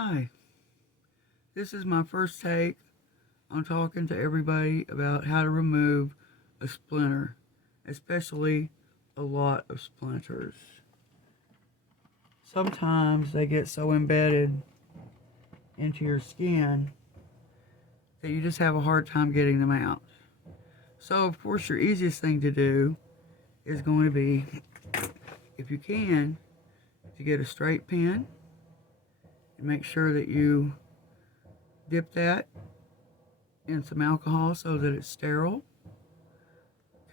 Hi, this is my first take on talking to everybody about how to remove a splinter, especially a lot of splinters. Sometimes they get so embedded into your skin that you just have a hard time getting them out. So, of course, your easiest thing to do is going to be, if you can, to get a straight pen and make sure that you dip that in some alcohol so that it's sterile.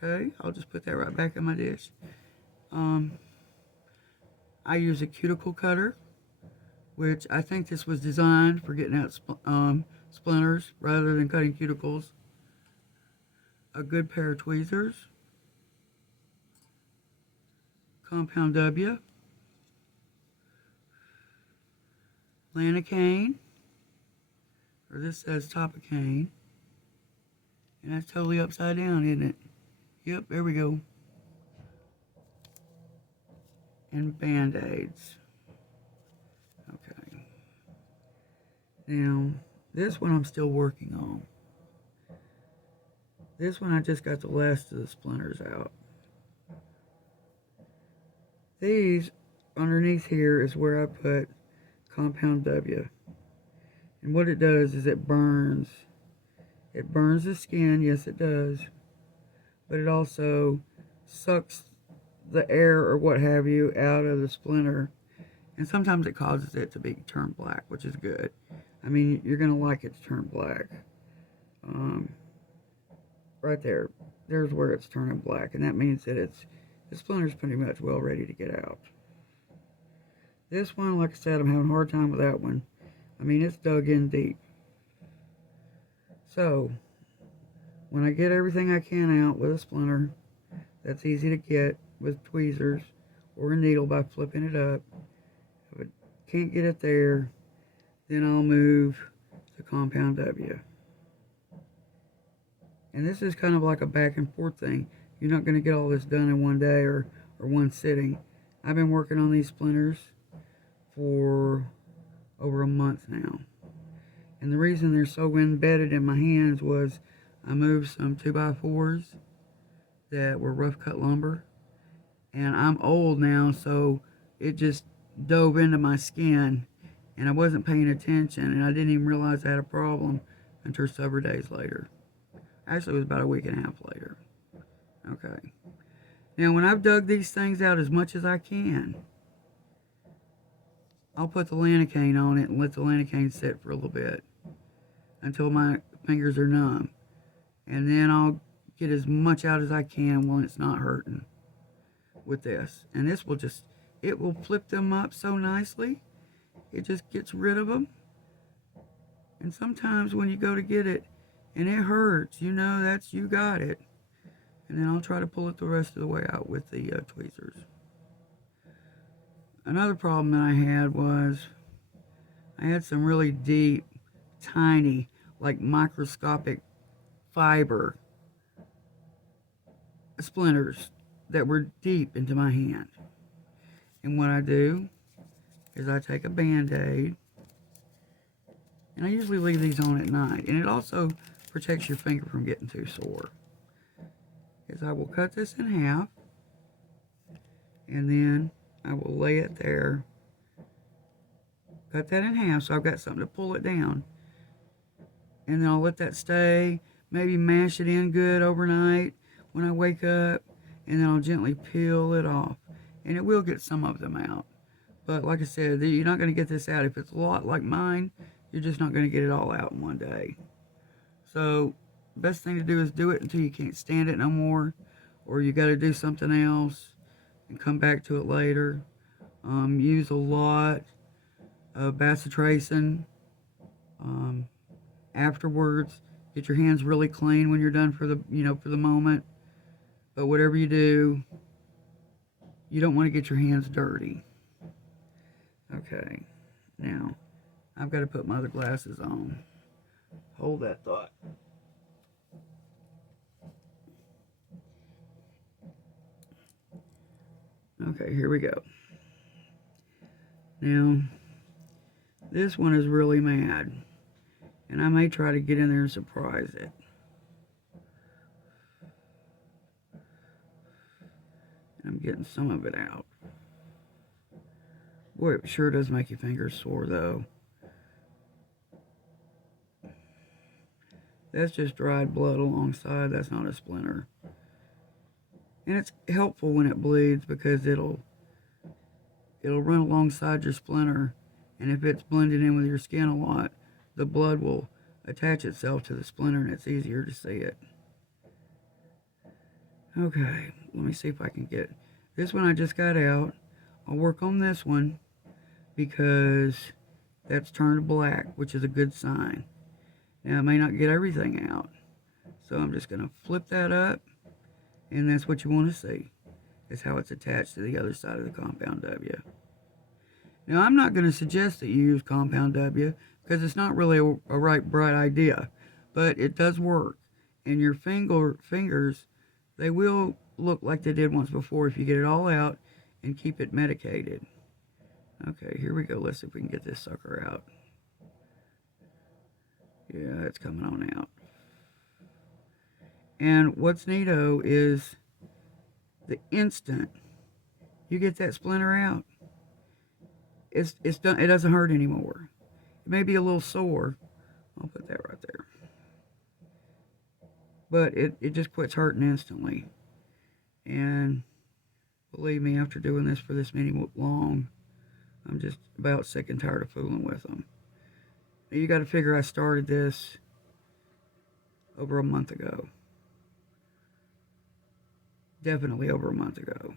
Okay, I'll just put that right back in my dish. Um, I use a cuticle cutter, which I think this was designed for getting out splinters rather than cutting cuticles. A good pair of tweezers, compound W, lanacane, or this says topicaine, and that's totally upside down, isn't it? Yep, there we go. And band-aids. Okay. Now, this one I'm still working on. This one I just got the last of the splinters out. These, underneath here, is where I put compound W. And what it does is it burns. It burns the skin, yes it does. But it also sucks the air or what have you out of the splinter. And sometimes it causes it to be turned black, which is good. I mean, you're going to like it to turn black. Right there. There's where it's turning black. And that means that the splinter's pretty much well ready to get out. This one, like I said, I'm having a hard time with that one. I mean, it's dug in deep. So, when I get everything I can out with a splinter, that's easy to get with tweezers or a needle by flipping it up. If I can't get it there, then I'll move the compound W. And this is kind of like a back and forth thing. You're not going to get all this done in one day or one sitting. I've been working on these splinters for over a month now. And the reason they're so embedded in my hands was I moved some 2x4s that were rough cut lumber. And I'm old now, so it just dove into my skin. And I wasn't paying attention, and I didn't even realize I had a problem until several days later. Actually, it was about a week and a half later. Okay. Now, when I've dug these things out as much as I can, I'll put the lanacane on it and let the lanacane sit for a little bit until my fingers are numb. And then I'll get as much out as I can when it's not hurting with this. And this will just, it will flip them up so nicely. It just gets rid of them. And sometimes when you go to get it and it hurts, you know you got it. And then I'll try to pull it the rest of the way out with the tweezers. Another problem that I had was I had some really deep, tiny, like microscopic fiber splinters that were deep into my hand. And what I do is I take a Band-Aid, and I usually leave these on at night, and it also protects your finger from getting too sore. Is I will cut this in half, and then I will lay it there, cut that in half so I've got something to pull it down, and then I'll let that stay, maybe mash it in good overnight when I wake up, and then I'll gently peel it off, and it will get some of them out. But like I said, you're not going to get this out. If it's a lot like mine, you're just not going to get it all out in one day. So, best thing to do is do it until you can't stand it no more, or you got to do something else and come back to it later. Use a lot of bacitracin afterwards. Get your hands really clean when you're done for the moment. But whatever you do, you don't want to get your hands dirty. Okay, now I've got to put my other glasses on. Hold that thought. Okay, here we go. Now, This one is really mad, and I may try to get in there and surprise it. I'm getting some of it out. Boy, it sure does make your fingers sore, though. That's just dried blood alongside. That's not a splinter. And it's helpful when it bleeds because it'll run alongside your splinter, and if it's blended in with your skin a lot, the blood will attach itself to the splinter and it's easier to see it. Okay, let me see if I can get this one I just got out. I'll work on this one because that's turned black, which is a good sign. Now I may not get everything out, so I'm just going to flip that up, and that's what you want to see, is how it's attached to the other side of the compound W. Now I'm not going to suggest that you use compound W because it's not really a bright idea, but it does work, and your fingers, they will look like they did once before if you get it all out and keep it medicated. Okay, here we go. Let's see if we can get this sucker out. Yeah, it's coming on out. And what's neato is the instant you get that splinter out, it's done. It doesn't hurt anymore. It may be a little sore. I'll put that right there. But it just quits hurting instantly. And believe me, after doing this for this many long, I'm just about sick and tired of fooling with them. Now you got to figure I started this over a month ago. Definitely over a month ago.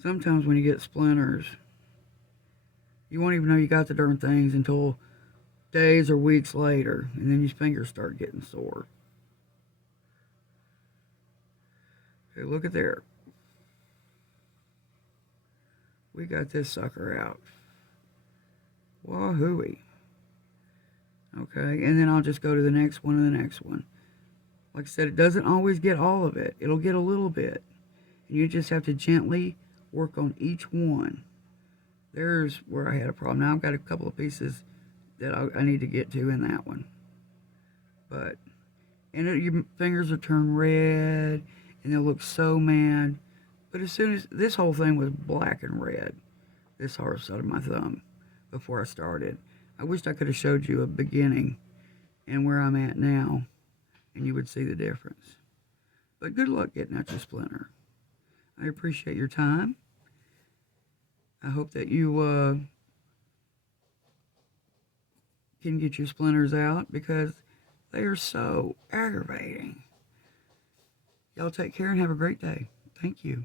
Sometimes when you get splinters, you won't even know you got the darn things until days or weeks later, and then your fingers start getting sore. Okay, look at there. We got this sucker out. Wahooey. Okay, and then I'll just go to the next one and the next one. Like I said, it doesn't always get all of it. It'll get a little bit. And you just have to gently work on each one. There's where I had a problem. Now I've got a couple of pieces that I need to get to in that one. But, and your fingers will turn red, and they'll look so mad. But as soon as, this whole thing was black and red, this hard side of my thumb, before I started. I wished I could have showed you a beginning and where I'm at now, and you would see the difference. But good luck getting out your splinter. I appreciate your time. I hope that you can get your splinters out because they are so aggravating. Y'all take care and have a great day. Thank you.